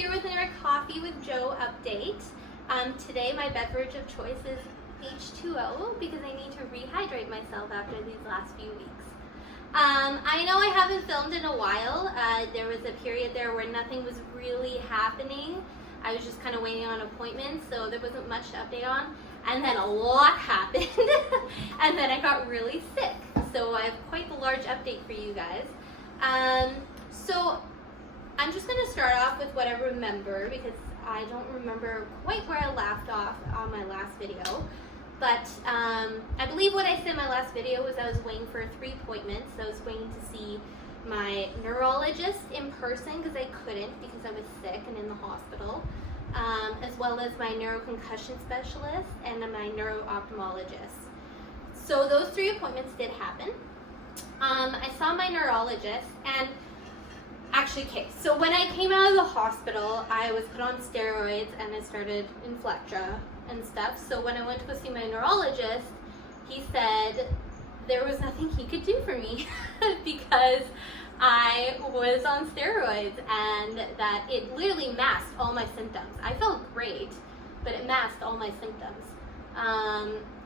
here with another Coffee with Joe update. Today my beverage of choice is H2O because I need to rehydrate myself after these last few weeks. I know I haven't filmed in a while. There was a period there where nothing was really happening. I was just kind of waiting on appointments, so there wasn't much to update on. And then a lot happened, and then I got really sick. So I have quite the large update for you guys. So I'm just going to start off with what I remember because I don't remember quite where I left off on my last video. But I believe what I said in my last video was I was waiting for 3 appointments. I was waiting to see my neurologist in person because I couldn't because I was sick and in the hospital, as well as my neuroconcussion specialist and my neuro-ophthalmologist. So those 3 appointments did happen. I saw my neurologist and actually, okay, so when I came out of the hospital, I was put on steroids and I started Inflectra and stuff. So when I went to go see my neurologist, he said there was nothing he could do for me because I was on steroids and that it literally masked all my symptoms. I felt great, but it masked all my symptoms.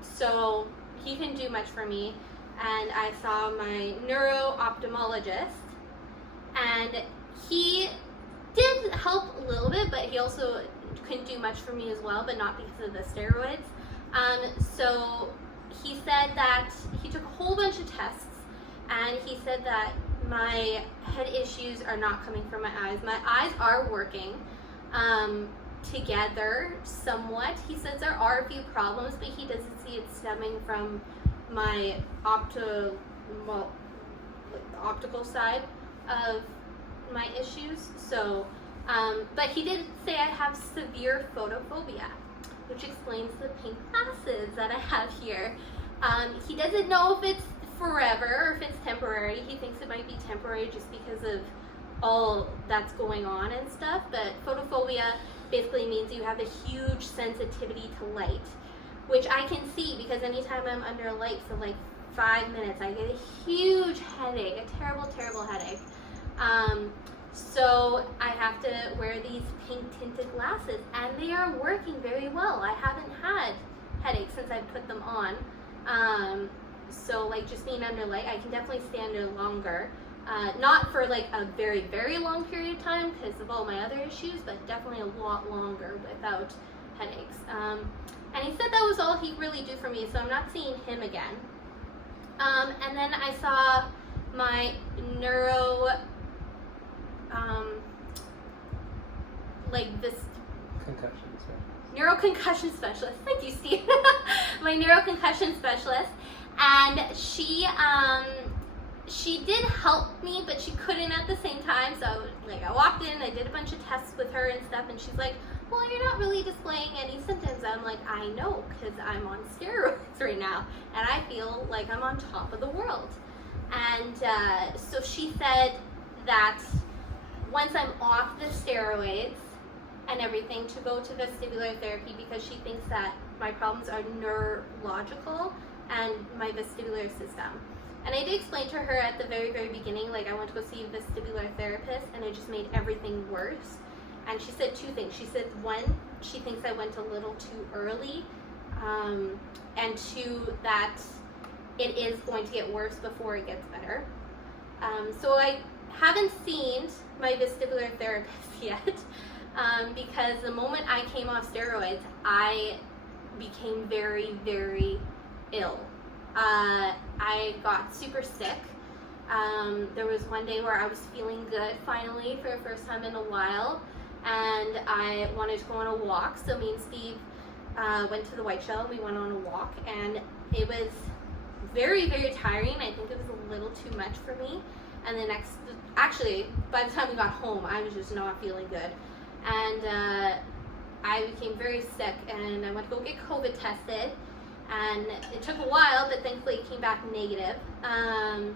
So he couldn't do much for me, and I saw my neuro-ophthalmologist, and he did help a little bit, but he also couldn't do much for me as well, but not because of the steroids. So he said that he took a whole bunch of tests, and he said that my head issues are not coming from my eyes. My eyes are working together somewhat. He says there are a few problems, but he doesn't see it stemming from my optical side of my issues. So, but he did say I have severe photophobia, which explains the pink glasses that I have here. He doesn't know if it's forever or if it's temporary. He thinks it might be temporary just because of all that's going on and stuff, but photophobia basically means you have a huge sensitivity to light, which I can see because anytime I'm under light for like 5 minutes, I get a huge headache, a terrible, terrible headache. So I have to wear these pink tinted glasses, and they are working very well. I haven't had headaches since I put them on. So like just being under light, I can definitely stay under longer. Not for like a very, very long period of time because of all my other issues, but definitely a lot longer without headaches. And he said that was all he really do for me, so I'm not seeing him again. And then I saw my neuroconcussion specialist. Thank you, Steve. My neuroconcussion specialist, and she did help me, but she couldn't at the same time. So I walked in, I did a bunch of tests with her and stuff, and she's like, well, you're not really displaying any symptoms. I'm like, I know, because I'm on steroids right now, and I feel like I'm on top of the world. And so she said that once I'm off the steroids and everything, to go to vestibular therapy because she thinks that my problems are neurological and my vestibular system. And I did explain to her at the very, very beginning, like I went to go see a vestibular therapist and it just made everything worse. And she said 2 things. She said, 1, she thinks I went a little too early, and 2, that it is going to get worse before it gets better. So I haven't seen my vestibular therapist yet, because the moment I came off steroids, I became very, very ill. I got super sick. There was one day where I was feeling good finally for the first time in a while, and I wanted to go on a walk. So me and Steve went to the White Shell and we went on a walk, and it was very, very tiring. I think it was a little too much for me. And actually, by the time we got home, I was just not feeling good. And I became very sick, and I went to go get COVID tested. And it took a while, but thankfully it came back negative. And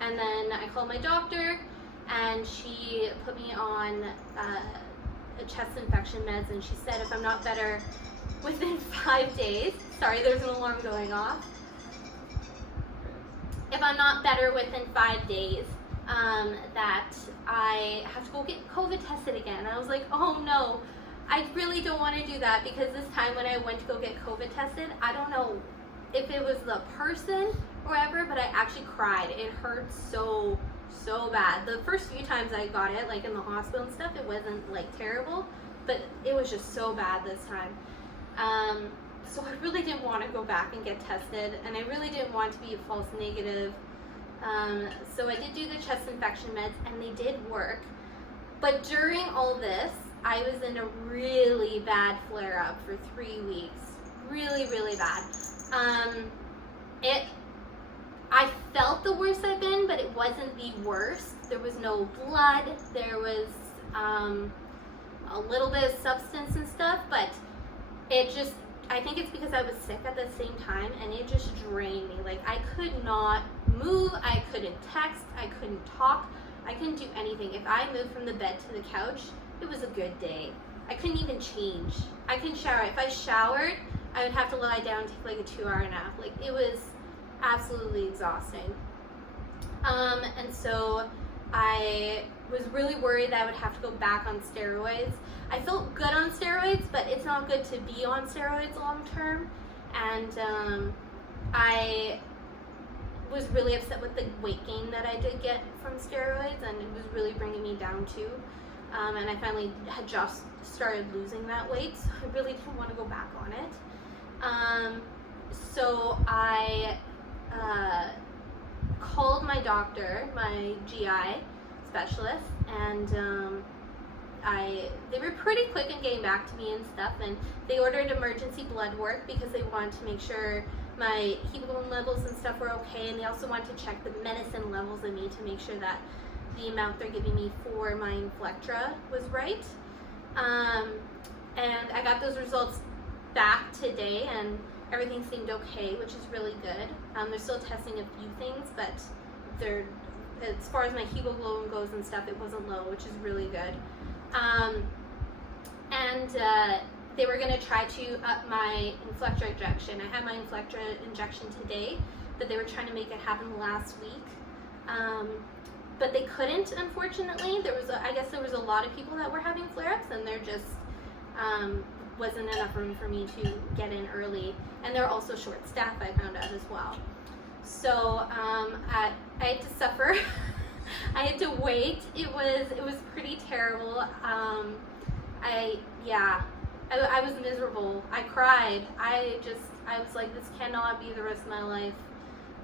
then I called my doctor, and she put me on a chest infection meds, and she said if I'm not better within 5 days, sorry, there's an alarm going off. If I'm not better within 5 days, that I have to go get COVID tested again. And I was like, oh no, I really don't want to do that, because this time when I went to go get COVID tested, I don't know if it was the person or whatever, but I actually cried. It hurt so bad. The first few times I got it, like in the hospital and stuff, it wasn't like terrible, but it was just so bad this time. So I really didn't want to go back and get tested, and I really didn't want to be a false negative. So I did do the chest infection meds, and they did work. But during all this, I was in a really bad flare-up for 3 weeks. Really bad. I felt the worst I've been, but it wasn't the worst. There was no blood. There was a little bit of substance and stuff, but it just, I think it's because I was sick at the same time, and it just drained me. Like, I could not move, I couldn't text, I couldn't talk, I couldn't do anything. If I moved from the bed to the couch, it was a good day. I couldn't even change. I couldn't shower. If I showered, I would have to lie down and take like a 2-hour nap. Like, it was absolutely exhausting. And so I was really worried that I would have to go back on steroids. I felt good on steroids, but it's not good to be on steroids long term. And I was really upset with the weight gain that I did get from steroids, and it was really bringing me down too. And I finally had just started losing that weight, so I really didn't want to go back on it. So I called my doctor, my GI specialist, and they were pretty quick in getting back to me and stuff, and they ordered emergency blood work because they wanted to make sure my hemoglobin levels and stuff were okay, and they also wanted to check the medicine levels in me to make sure that the amount they're giving me for my Inflectra was right. And I got those results back today, and everything seemed okay, which is really good. They're still testing a few things, but they're, as far as my hemoglobin goes and stuff, it wasn't low, which is really good. They were going to try to up my Inflectra injection. I had my Inflectra injection today, but they were trying to make it happen last week. But they couldn't, unfortunately. I guess there was a lot of people that were having flare-ups, and there just wasn't enough room for me to get in early. And they're also short-staffed, I found out as well. So I had to suffer. I had to wait. It was pretty terrible. I was miserable. I cried. I was like, this cannot be the rest of my life.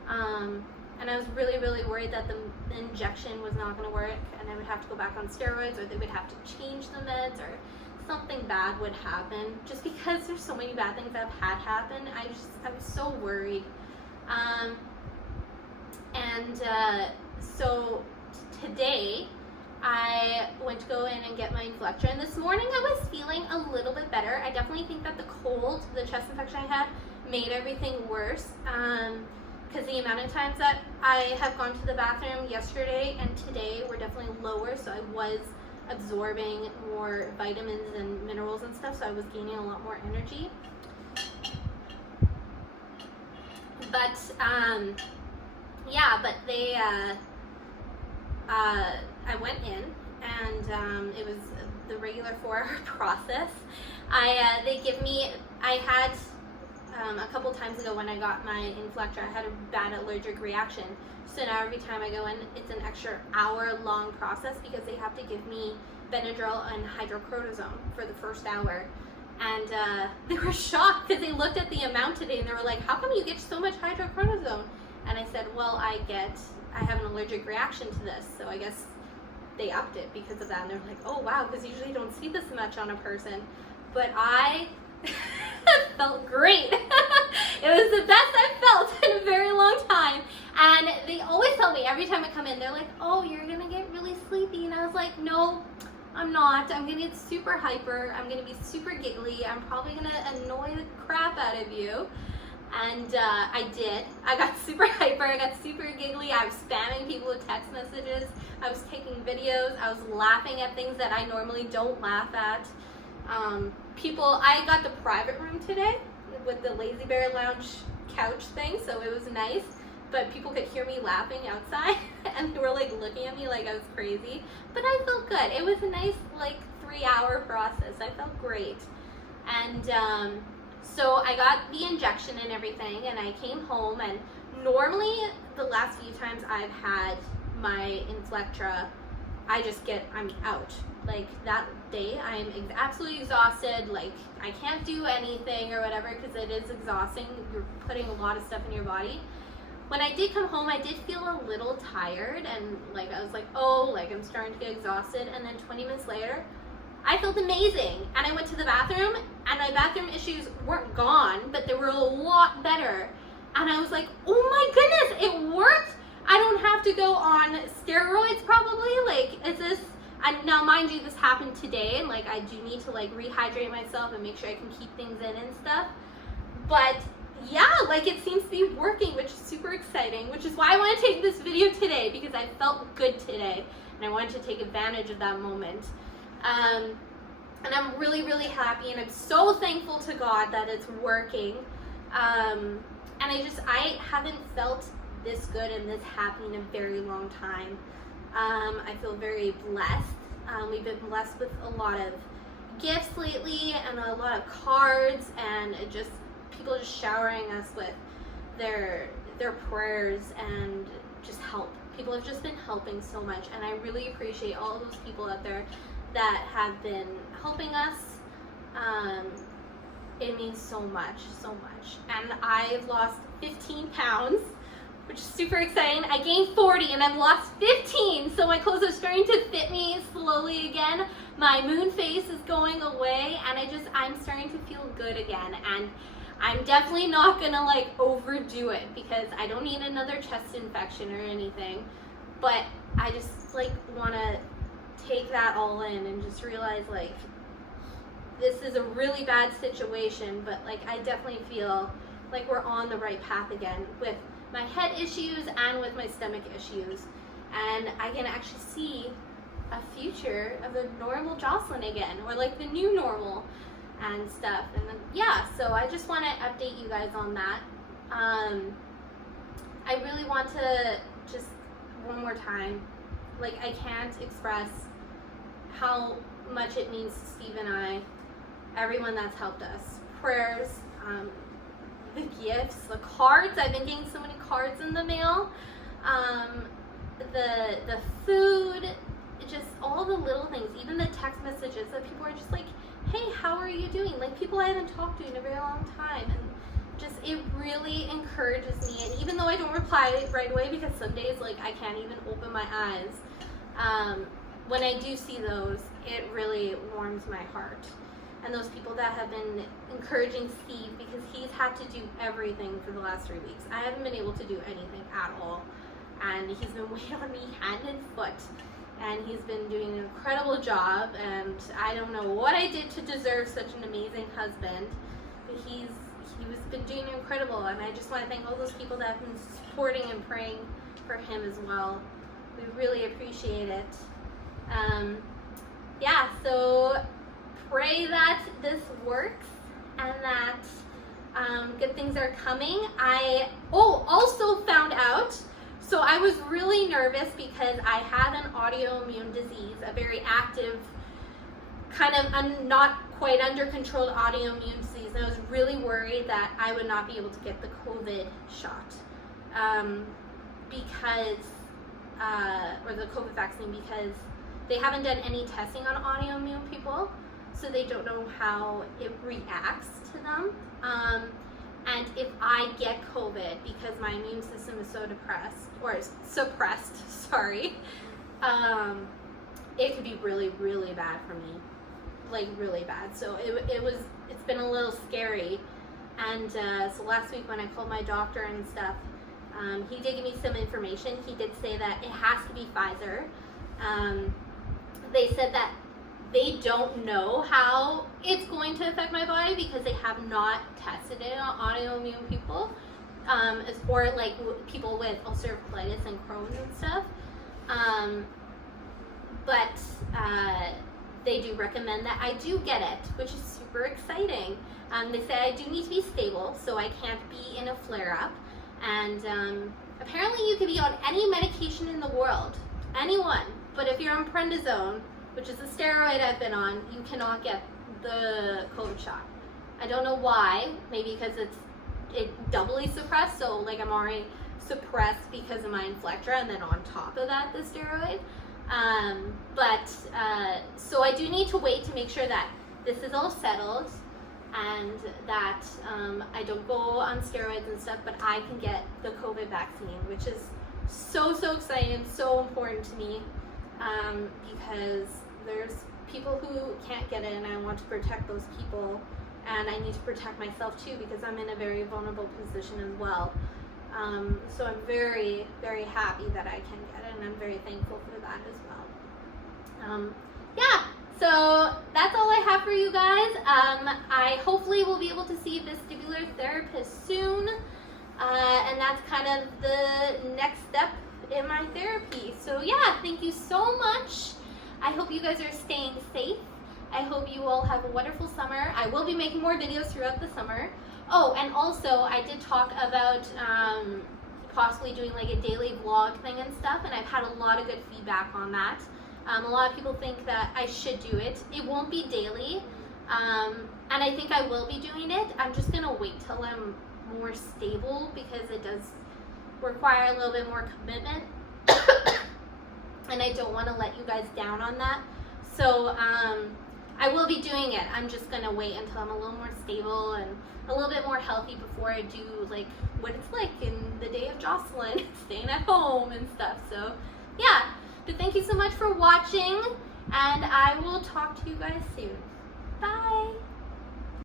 And I was really worried that the injection was not going to work, and I would have to go back on steroids, or they would have to change the meds, or something bad would happen. Just because there's so many bad things that have had happen, I was so worried. So today I went to go in and get my Inflectra, and this morning I was feeling a little bit better. I definitely think that the cold, the chest infection I had, made everything worse. Because the amount of times that I have gone to the bathroom yesterday and today were definitely lower, so I was absorbing more vitamins and minerals and stuff, so I was gaining a lot more energy. But I went in, and it was the regular 4-hour process. I had a couple times ago when I got my Inflectra, I had a bad allergic reaction. So now every time I go in, it's an extra hour-long process because they have to give me Benadryl and hydrocortisone for the first hour. And they were shocked because they looked at the amount today and they were like, how come you get so much hydrocortisone? And I said, well, I have an allergic reaction to this, so I guess they upped it because of that. And they're like, oh wow, because usually you don't see this much on a person. But I felt great. It was the best I've felt in a very long time. And they always tell me every time I come in, they're like, oh, you're gonna get really sleepy. And I was like, no, I'm not. I'm gonna get super hyper. I'm gonna be super giggly. I'm probably gonna annoy the crap out of you. And I did. I got super hyper. I got super giggly. I was spamming people with text messages. I was taking videos. I was laughing at things that I normally don't laugh at. I got the private room today with the Lazy Bear Lounge couch thing, so it was nice. but people could hear me laughing outside and they were like looking at me like I was crazy. But I felt good. It was a nice like 3-hour process. I felt great. And so I got the injection and everything, and I came home, and normally the last few times I've had my Inflectra, I'm out. Like that day, I'm absolutely exhausted. Like I can't do anything or whatever because it is exhausting. You're putting a lot of stuff in your body. When I did come home, I did feel a little tired, and like I was like, oh, like I'm starting to get exhausted. And then 20 minutes later, I felt amazing. And I went to the bathroom, and my bathroom issues weren't gone, but they were a lot better. And I was like, oh my goodness, it worked. I don't have to go on steroids probably. Like, is this, and now mind you, this happened today, and like I do need to like rehydrate myself and make sure I can keep things in and stuff. But yeah, like it seems to be working, which is super exciting, which is why I want to take this video today, because I felt good today and I wanted to take advantage of that moment. And I'm really, really happy, and I'm so thankful to God that it's working. And I haven't felt this good and this happy in a very long time. I feel very blessed. We've been blessed with a lot of gifts lately and a lot of cards, and just people just showering us with their prayers and just help. People have just been helping so much, and I really appreciate all those people out there that have been helping us. It means so much, so much. And I've lost 15 pounds, which is super exciting. I gained 40 and I've lost 15, so my clothes are starting to fit me slowly again. My moon face is going away, and I'm starting to feel good again. And I'm definitely not gonna like overdo it, because I don't need another chest infection or anything, but I just like wanna take that all in and just realize like this is a really bad situation, but like I definitely feel like we're on the right path again with my head issues and with my stomach issues, and I can actually see a future of a normal Jocelyn again, or like the new normal and stuff. And then, yeah, so I just want to update you guys on that. I really want to just one more time, like I can't express how much it means to Steve and I, everyone that's helped us, prayers, the gifts, the cards. I've been getting so many cards in the mail, the food, just all the little things, even the text messages that people are just like, hey, how are you doing? Like people I haven't talked to in a very long time, and just it really encourages me. And even though I don't reply right away, because some days like I can't even open my eyes, when I do see those, it really warms my heart. And those people that have been encouraging Steve, because he's had to do everything for the last 3 weeks. I haven't been able to do anything at all, and he's been waiting on me hand and foot, and he's been doing an incredible job. And I don't know what I did to deserve such an amazing husband, but he's been doing incredible, and I just want to thank all those people that have been supporting and praying for him as well. We really appreciate it. Yeah, so pray that this works and that good things are coming. I also found out, so I was really nervous because I had an autoimmune disease, a very active, kind of not quite under controlled autoimmune disease, and I was really worried that I would not be able to get the COVID shot, or the COVID vaccine, because they haven't done any testing on autoimmune people, so they don't know how it reacts to them. And if I get COVID, because my immune system is so suppressed, sorry, it could be really, really bad for me, like really bad. So it's been a little scary. And so last week when I called my doctor and stuff, he did give me some information. He did say that it has to be Pfizer. They said that they don't know how it's going to affect my body because they have not tested it on autoimmune people, or like people with ulcerative colitis and Crohn's and stuff. But they do recommend that I do get it, which is super exciting. They say I do need to be stable, so I can't be in a flare-up. And apparently you could be on any medication in the world, anyone, but if you're on prednisone, which is a steroid I've been on, you cannot get the COVID shot. I don't know why. Maybe because it doubly suppressed, so like I'm already suppressed because of my inflectra, and then on top of that the steroid. So I do need to wait to make sure that this is all settled and that I don't go on steroids and stuff, but I can get the COVID vaccine, which is so exciting and so important to me, because there's people who can't get it, and I want to protect those people, and I need to protect myself too, because I'm in a very vulnerable position as well. So I'm very happy that I can get it, and I'm very thankful for that as well. Yeah, so that's all I have for you guys. I hopefully will be able to see a vestibular therapist soon, and that's kind of the next step in my therapy. So yeah, thank you so much. I hope you guys are staying safe. I hope you all have a wonderful summer. I will be making more videos throughout the summer. Oh, and also I did talk about possibly doing like a daily vlog thing and stuff, and I've had a lot of good feedback on that. A lot of people think that I should do it. It won't be daily, and I think I will be doing it. I'm just gonna wait till I'm more stable, because it does require a little bit more commitment, and I don't want to let you guys down on that. So I will be doing it. I'm just gonna wait until I'm a little more stable and a little bit more healthy before I do like what it's like in the day of Jocelyn, staying at home and stuff. So yeah, but thank you so much for watching, and I will talk to you guys soon.